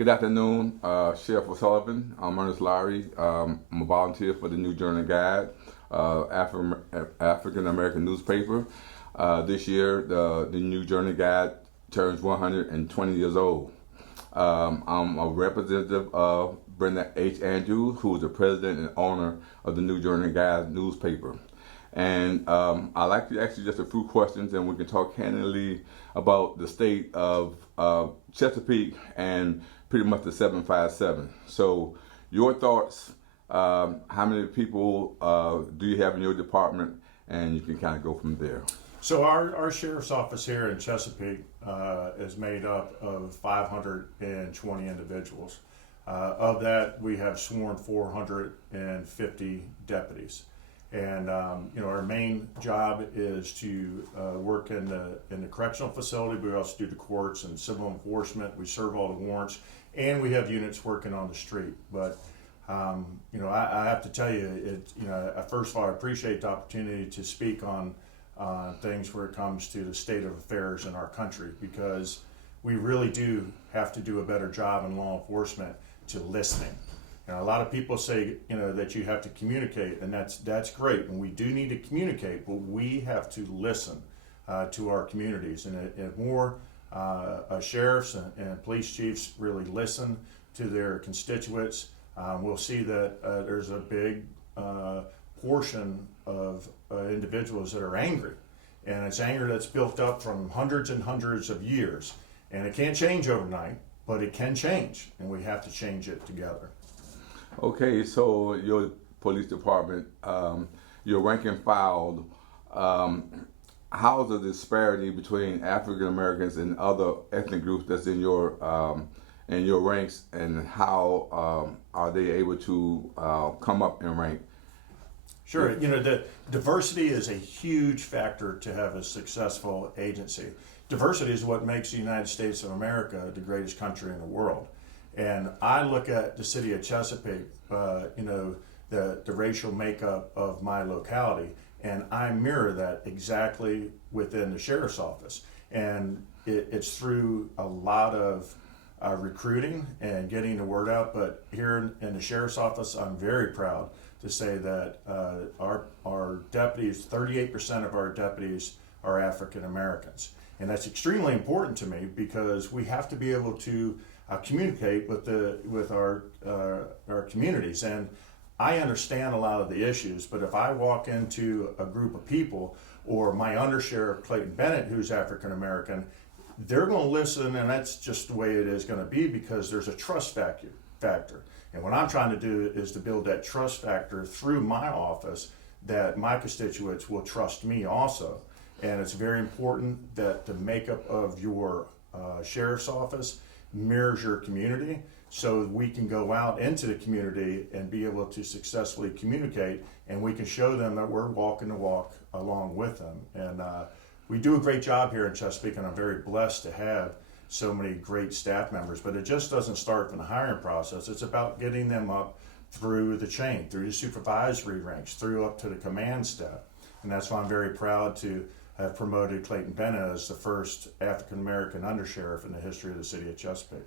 Good afternoon, Sheriff O'Sullivan. I'm Ernest Lowery. I'm a volunteer for the New Journey Guide, African American newspaper. This year, the New Journey Guide turns 120 years old. I'm a representative of Brenda H. Andrews, who is the president and owner of the New Journey Guide newspaper. And I'd like to ask you just a few questions, and we can talk candidly about the state of Chesapeake and pretty much the 757. So, your thoughts? How many people do you have in your department? And you can kind of go from there. So our sheriff's office here in Chesapeake is made up of 520 individuals. Of that, we have sworn 450 deputies. And our main job is to work in the correctional facility. We also do the courts and civil enforcement. We serve all the warrants, and we have units working on the street. But I have to tell you, first of all, I appreciate the opportunity to speak on things where it comes to the state of affairs in our country, because we really do have to do a better job in law enforcement to listening. A lot of people say, that you have to communicate, and that's great, and we do need to communicate, but we have to listen to our communities. And if more sheriffs and police chiefs really listen to their constituents, we'll see that there's a big portion of individuals that are angry, and it's anger that's built up from hundreds and hundreds of years, and it can't change overnight, but it can change, and we have to change it together. Okay, so your police department, your rank and file, how's the disparity between African Americans and other ethnic groups that's in your ranks, and how are they able to come up in rank? Sure, the diversity is a huge factor to have a successful agency. Diversity is what makes the United States of America the greatest country in the world. And I look at the city of Chesapeake, the racial makeup of my locality, and I mirror that exactly within the sheriff's office. And it's through a lot of recruiting and getting the word out. But here in the sheriff's office, I'm very proud to say that our deputies, 38% of our deputies are African Americans. And that's extremely important to me, because we have to be able to communicate with our communities. And I understand a lot of the issues, but if I walk into a group of people, or my undersheriff Clayton Bennett, who's African American, they're going to listen, and that's just the way it is going to be, because there's a trust factor. And what I'm trying to do is to build that trust factor through my office, that my constituents will trust me also. And it's very important that the makeup of your sheriff's office mirrors your community, so we can go out into the community and be able to successfully communicate, and we can show them that we're walking the walk along with them. And we do a great job here in Chesapeake, and I'm very blessed to have so many great staff members. But it just doesn't start from the hiring process. It's about getting them up through the chain, through the supervisory ranks, through up to the command staff. And that's why I'm very proud to have promoted Clayton Bennett as the first African American undersheriff in the history of the city of Chesapeake.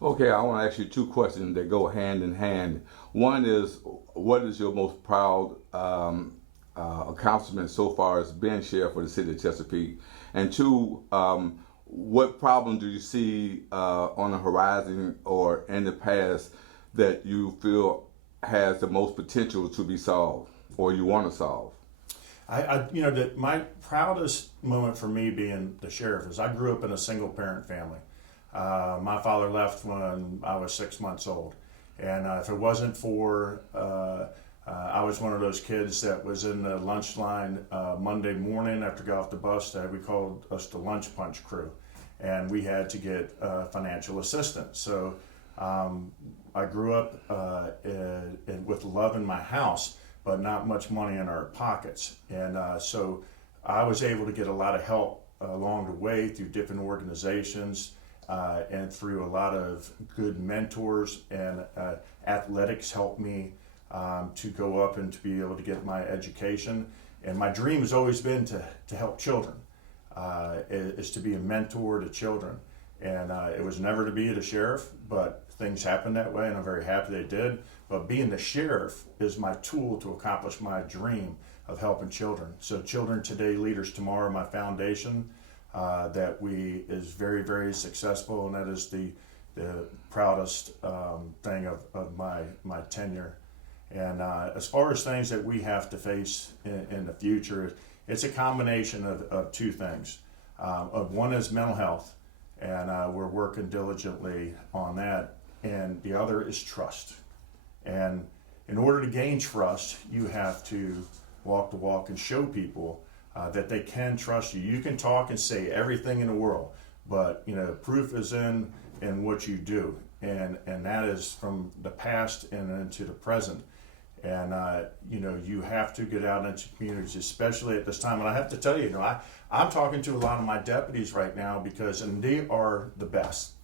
Okay, I want to ask you two questions that go hand in hand. One is, what is your most proud accomplishment so far as being sheriff for the city of Chesapeake? And two, what problem do you see on the horizon or in the past that you feel has the most potential to be solved, or you want to solve? My proudest moment for me being the sheriff is I grew up in a single parent family. My father left when I was 6 months old. And if it wasn't for, I was one of those kids that was in the lunch line Monday morning after I got off the bus. We called us the lunch punch crew. And we had to get financial assistance. So I grew up with love in my house, but not much money in our pockets. And so I was able to get a lot of help along the way through different organizations and through a lot of good mentors, and athletics helped me to go up and to be able to get my education. And my dream has always been to help children, is to be a mentor to children. And it was never to be the sheriff, but things happened that way, and I'm very happy they did. But being the sheriff is my tool to accomplish my dream of helping children. So Children Today, Leaders Tomorrow, my foundation, that is very, very successful, and that is the proudest thing of my tenure. And as far as things that we have to face in the future, it's a combination of two things. One is mental health, and we're working diligently on that. And the other is trust. And in order to gain trust, you have to walk the walk and show people that they can trust you. You can talk and say everything in the world, but proof is in what you do, and that is from the past and into the present. And you have to get out into communities, especially at this time. And I have to tell you, I'm talking to a lot of my deputies right now and they are the best.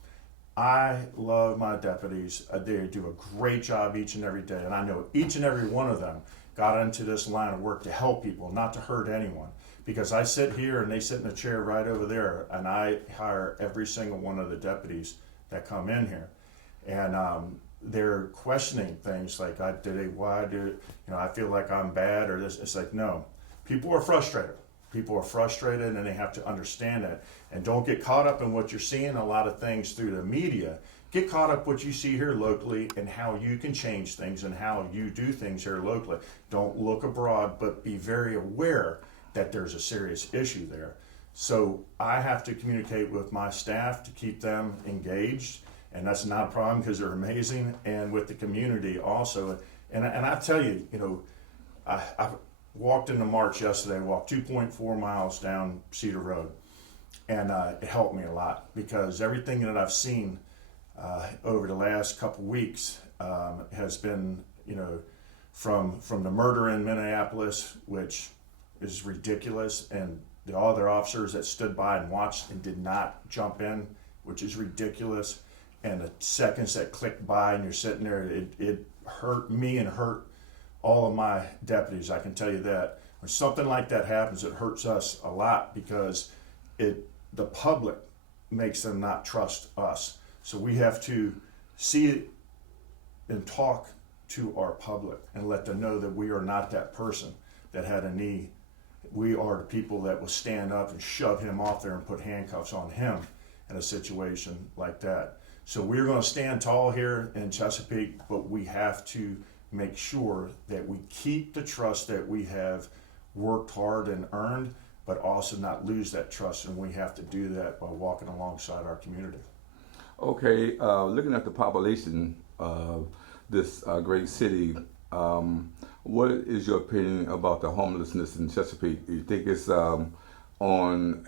I love my deputies. They do a great job each and every day, and I know each and every one of them got into this line of work to help people, not to hurt anyone. Because I sit here and they sit in a chair right over there, and I hire every single one of the deputies that come in here, and they're questioning things like, I feel like I'm bad, or this. It's like, no, people are frustrated. People are frustrated, and they have to understand that. And don't get caught up in what you're seeing a lot of things through the media. Get caught up what you see here locally and how you can change things and how you do things here locally. Don't look abroad, but be very aware that there's a serious issue there. So I have to communicate with my staff to keep them engaged, and that's not a problem because they're amazing, and with the community also. And I tell you, I walked in the march yesterday, walked 2.4 miles down Cedar Road, and it helped me a lot because everything that I've seen over the last couple weeks has been, from the murder in Minneapolis, which is ridiculous, and the other officers that stood by and watched and did not jump in, which is ridiculous, and the seconds that clicked by and you're sitting there, it hurt me and hurt all of my deputies, I can tell you that. When something like that happens, it hurts us a lot because the public makes them not trust us. So we have to see it and talk to our public and let them know that we are not that person that had a knee. We are the people that will stand up and shove him off there and put handcuffs on him in a situation like that. So we're going to stand tall here in Chesapeake, but we have to make sure that we keep the trust that we have worked hard and earned, but also not lose that trust, and we have to do that by walking alongside our community. Okay, looking at the population of this great city, what is your opinion about the homelessness in Chesapeake? You think it's on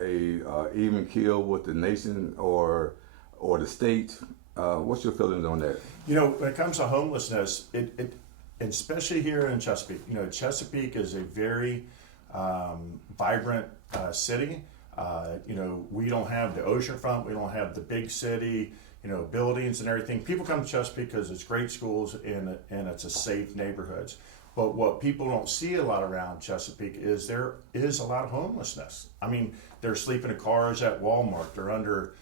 a even keel with the nation or the state? What's your feelings on that? When it comes to homelessness, it especially here in Chesapeake, Chesapeake is a very vibrant city. We don't have the oceanfront, we don't have the big city, buildings and everything. People come to Chesapeake because it's great schools and it's a safe neighborhoods. But what people don't see a lot around Chesapeake is there is a lot of homelessness. I mean, they're sleeping in cars at Walmart. They're under,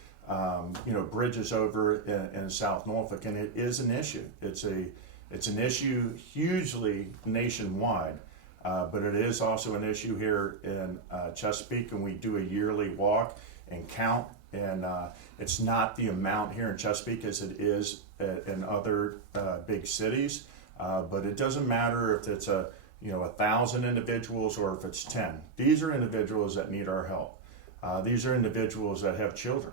bridges over in South Norfolk, and it is an issue. It's an issue hugely nationwide, but it is also an issue here in Chesapeake, and we do a yearly walk and count. And it's not the amount here in Chesapeake as it is in other big cities. But it doesn't matter if it's 1,000 individuals or if it's 10. These are individuals that need our help. These are individuals that have children,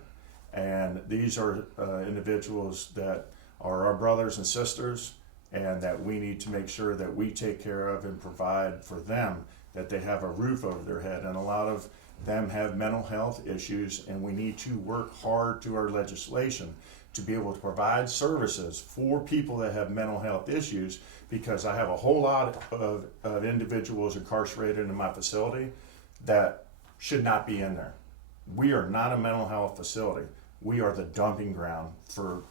and these are individuals that are our brothers and sisters, and that we need to make sure that we take care of and provide for them, that they have a roof over their head. And a lot of them have mental health issues, and we need to work hard through our legislation to be able to provide services for people that have mental health issues, because I have a whole lot of individuals incarcerated in my facility that should not be in there. We are not a mental health facility. We are the dumping ground for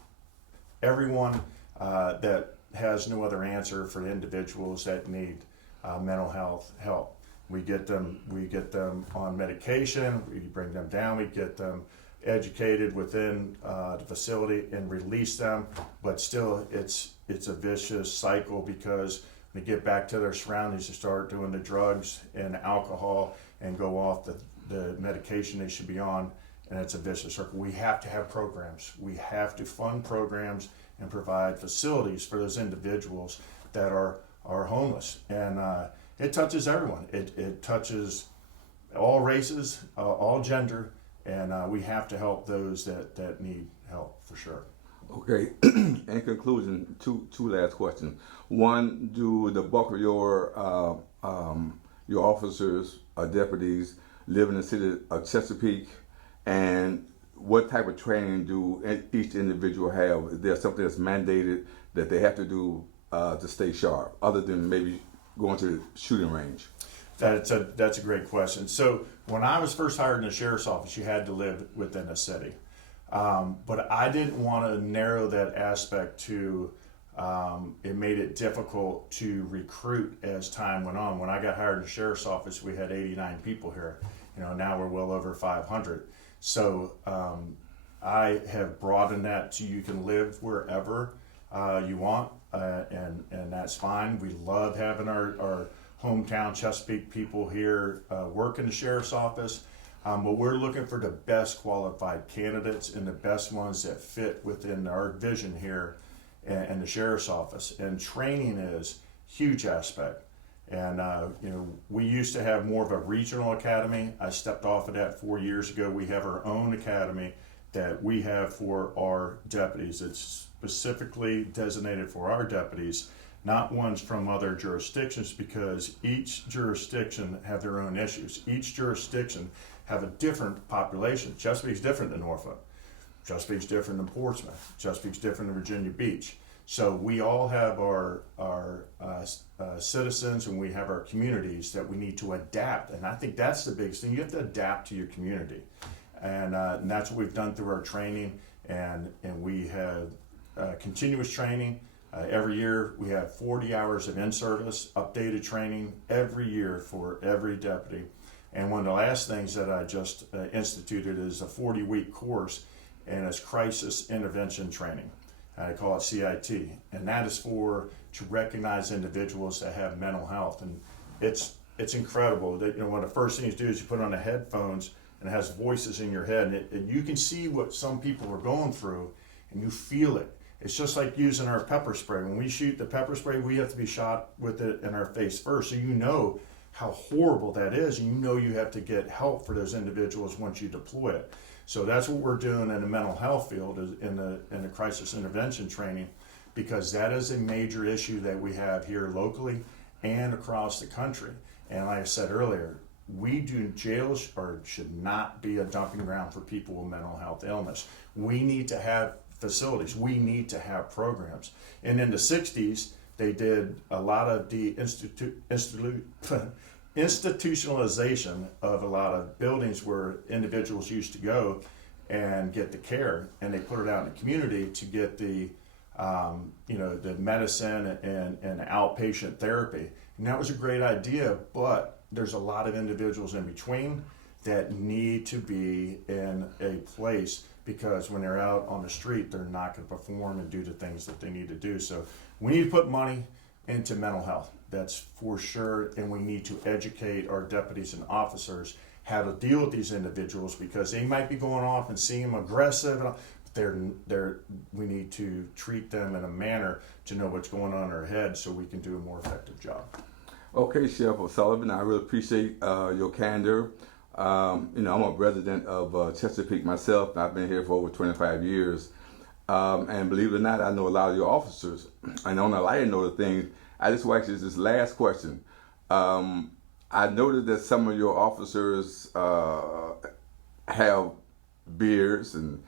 everyone that has no other answer for individuals that need mental health help. We get them on medication, we bring them down, we get them educated within the facility and release them, but still it's a vicious cycle because when they get back to their surroundings, they start doing the drugs and alcohol and go off the medication they should be on, and it's a vicious circle. We have to have programs. We have to fund programs and provide facilities for those individuals that are homeless. And it touches everyone. It touches all races, all gender, and we have to help those that need help for sure. Okay. In conclusion, two last questions. One, do the bulk of your officers or deputies live in the city of Chesapeake? And what type of training do each individual have? Is there something that's mandated that they have to do to stay sharp, other than maybe going to the shooting range? That's a great question. So when I was first hired in the sheriff's office, you had to live within a city. But I didn't want to narrow that aspect to, it made it difficult to recruit as time went on. When I got hired in the sheriff's office, we had 89 people here. Now we're well over 500. So I have broadened that to you can live wherever you want, and that's fine. We love having our hometown Chesapeake people here work in the sheriff's office. But we're looking for the best qualified candidates and the best ones that fit within our vision here in the sheriff's office. And training is a huge aspect. And we used to have more of a regional academy. I stepped off of that 4 years ago. We have our own academy that we have for our deputies. It's specifically designated for our deputies, not ones from other jurisdictions, because each jurisdiction have their own issues. Each jurisdiction have a different population. Chesapeake's different than Norfolk. Chesapeake's different than Portsmouth. Chesapeake's different than Virginia Beach. So we all have our citizens, and we have our communities that we need to adapt. And I think that's the biggest thing. You have to adapt to your community. And that's what we've done through our training. And we have continuous training. Every year we have 40 hours of in-service, updated training every year for every deputy. And one of the last things that I just instituted is a 40-week course, and it's crisis intervention training. I call it CIT, and that is to recognize individuals that have mental health. And it's incredible that one of the first things you do is you put on the headphones, and it has voices in your head, and you can see what some people are going through, and you feel it. It's just like using our pepper spray. When we shoot the pepper spray, we have to be shot with it in our face first, so you know how horrible that is, and you have to get help for those individuals once you deploy it. So that's what we're doing in the mental health field, is in the crisis intervention training, because that is a major issue that we have here locally and across the country. And like I said earlier, jails should not be a dumping ground for people with mental health illness. We need to have facilities. We need to have programs. And in the 60s, they did a lot of the institutionalization of a lot of buildings where individuals used to go and get the care, and they put it out in the community to get the medicine and outpatient therapy. And that was a great idea, but there's a lot of individuals in between that need to be in a place, because when they're out on the street, they're not going to perform and do the things that they need to do. So we need to put money into mental health. That's for sure. And we need to educate our deputies and officers how to deal with these individuals, because they might be going off and seem aggressive, but we need to treat them in a manner to know what's going on in their head, so we can do a more effective job. Okay, Sheriff O'Sullivan, I really appreciate your candor. I'm a resident of Chesapeake myself. I've been here for over 25 years. And believe it or not, I know a lot of your officers. And on a lighter note of things, I just want to ask you this last question. I noted that some of your officers have beards and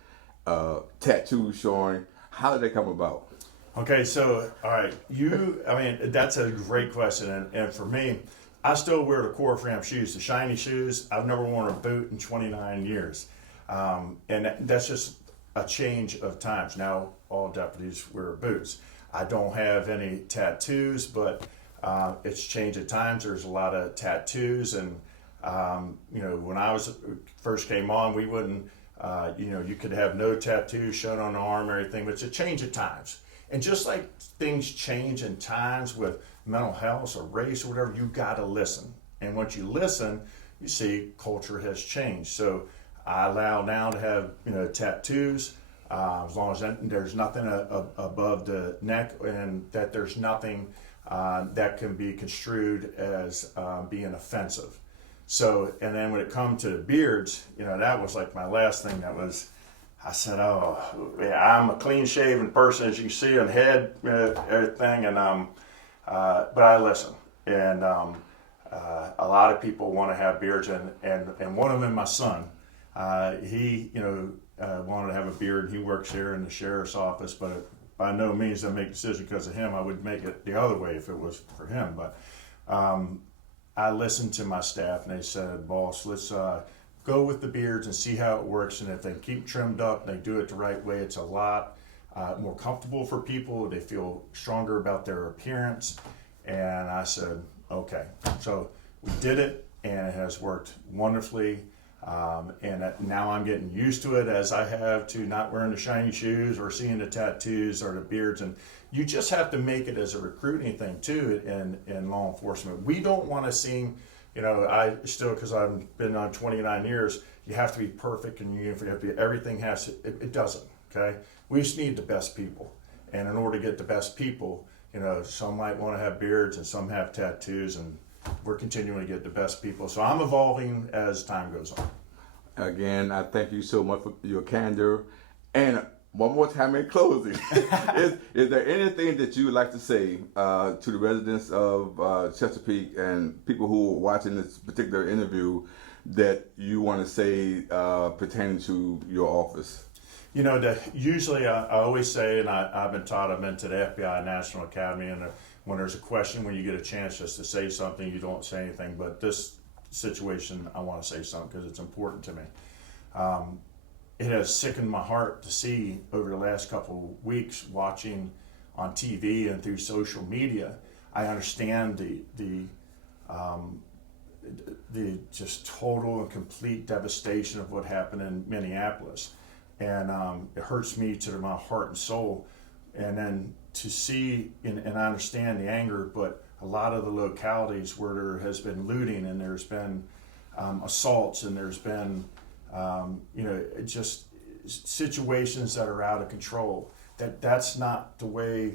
tattoos showing. How did they come about? Okay, so, all right, that's a great question. And for me, I still wear the core frame shoes, the shiny shoes. I've never worn a boot in 29 years. And that's just a change of times. Now all deputies wear boots. I don't have any tattoos, but it's change of times. There's a lot of tattoos, and when I first came on, we wouldn't You could have no tattoos shown on the arm or anything, but it's a change of times. And just like things change in times with mental health or race or whatever, you got to listen. And once you listen, you see culture has changed. So I allow now to have tattoos, as long as there's nothing above the neck, and that there's nothing that can be construed as being offensive. So, and then when it comes to beards, that was like my last thing. I said, oh, yeah, I'm a clean shaven person, as you can see, on head, everything, and but I listen. And a lot of people want to have beards, and one of them, my son, he wanted to have a beard. He works here in the sheriff's office, but by no means did I make a decision because of him. I would make it the other way if it was for him. But I listened to my staff, and they said, boss, let's go with the beards and see how it works. And if they keep trimmed up and they do it the right way, it's a lot more comfortable for people. They feel stronger about their appearance. And I said, okay. So we did it, and it has worked wonderfully. And now I'm getting used to it, as I have to not wearing the shiny shoes or seeing the tattoos or the beards. And you just have to make it as a recruiting thing too in law enforcement. We don't want to seem, I still, because I've been on 29 years, you have to be perfect and you have to be, everything has to, it doesn't, okay? We just need the best people. And in order to get the best people, some might want to have beards and some have tattoos, and we're continuing to get the best people. So I'm evolving as time goes on. Again, I thank you so much for your candor. And one more time in closing, is there anything that you would like to say to the residents of Chesapeake and people who are watching this particular interview that you want to say pertaining to your office? Usually I always say, and I've been taught, I've been to the FBI National Academy, and when there's a question, when you get a chance just to say something, you don't say anything. But this situation, I want to say something because it's important to me. It has sickened my heart to see over the last couple of weeks watching on TV and through social media. I understand the just total and complete devastation of what happened in Minneapolis. And it hurts me to my heart and soul. And then to see, and I understand the anger, but a lot of the localities where there has been looting and there's been assaults and there's been, just situations that are out of control, that's not the way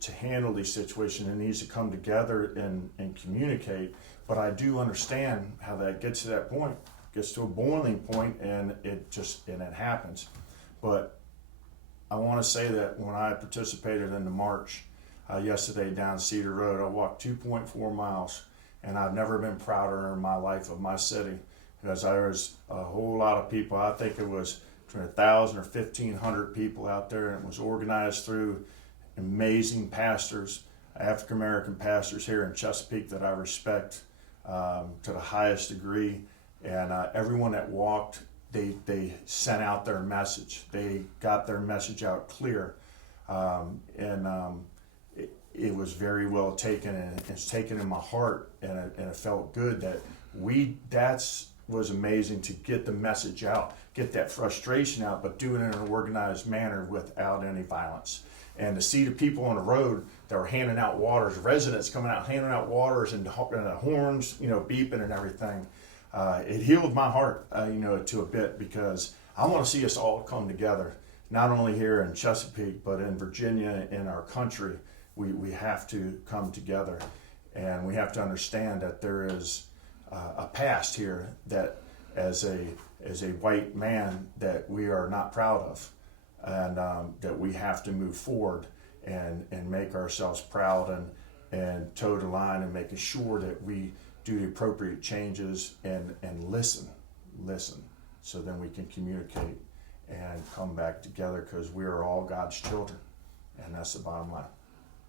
to handle these situations. It needs to come together and communicate. But I do understand how that gets to that point, gets to a boiling point, and it happens. But I want to say that when I participated in the march yesterday down Cedar Road, I walked 2.4 miles, and I've never been prouder in my life of my city, because there was a whole lot of people. I think it was between 1,000 or 1,500 people out there, and it was organized through amazing pastors, African American pastors here in Chesapeake that I respect to the highest degree. And everyone that walked, they sent out their message. They got their message out clear. It was very well taken, and it's taken in my heart, and it felt good that was amazing to get the message out, get that frustration out, but do it in an organized manner without any violence. And to see the people on the road that were handing out waters, residents coming out handing out waters, and the horns, beeping and everything, it healed my heart, to a bit, because I want to see us all come together, not only here in Chesapeake, but in Virginia, in our country. We have to come together, and we have to understand that there is a past here that, as a white man, that we are not proud of, and that we have to move forward and make ourselves proud and toe the line, and making sure that we do the appropriate changes and listen, so then we can communicate and come back together, because we are all God's children, and that's the bottom line.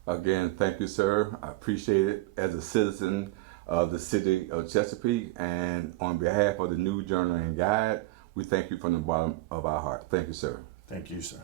Again, thank you, sir. I appreciate it as a citizen of the city of Chesapeake, and on behalf of the New Journal and Guide, we thank you from the bottom of our heart. Thank you, sir. Thank you, sir.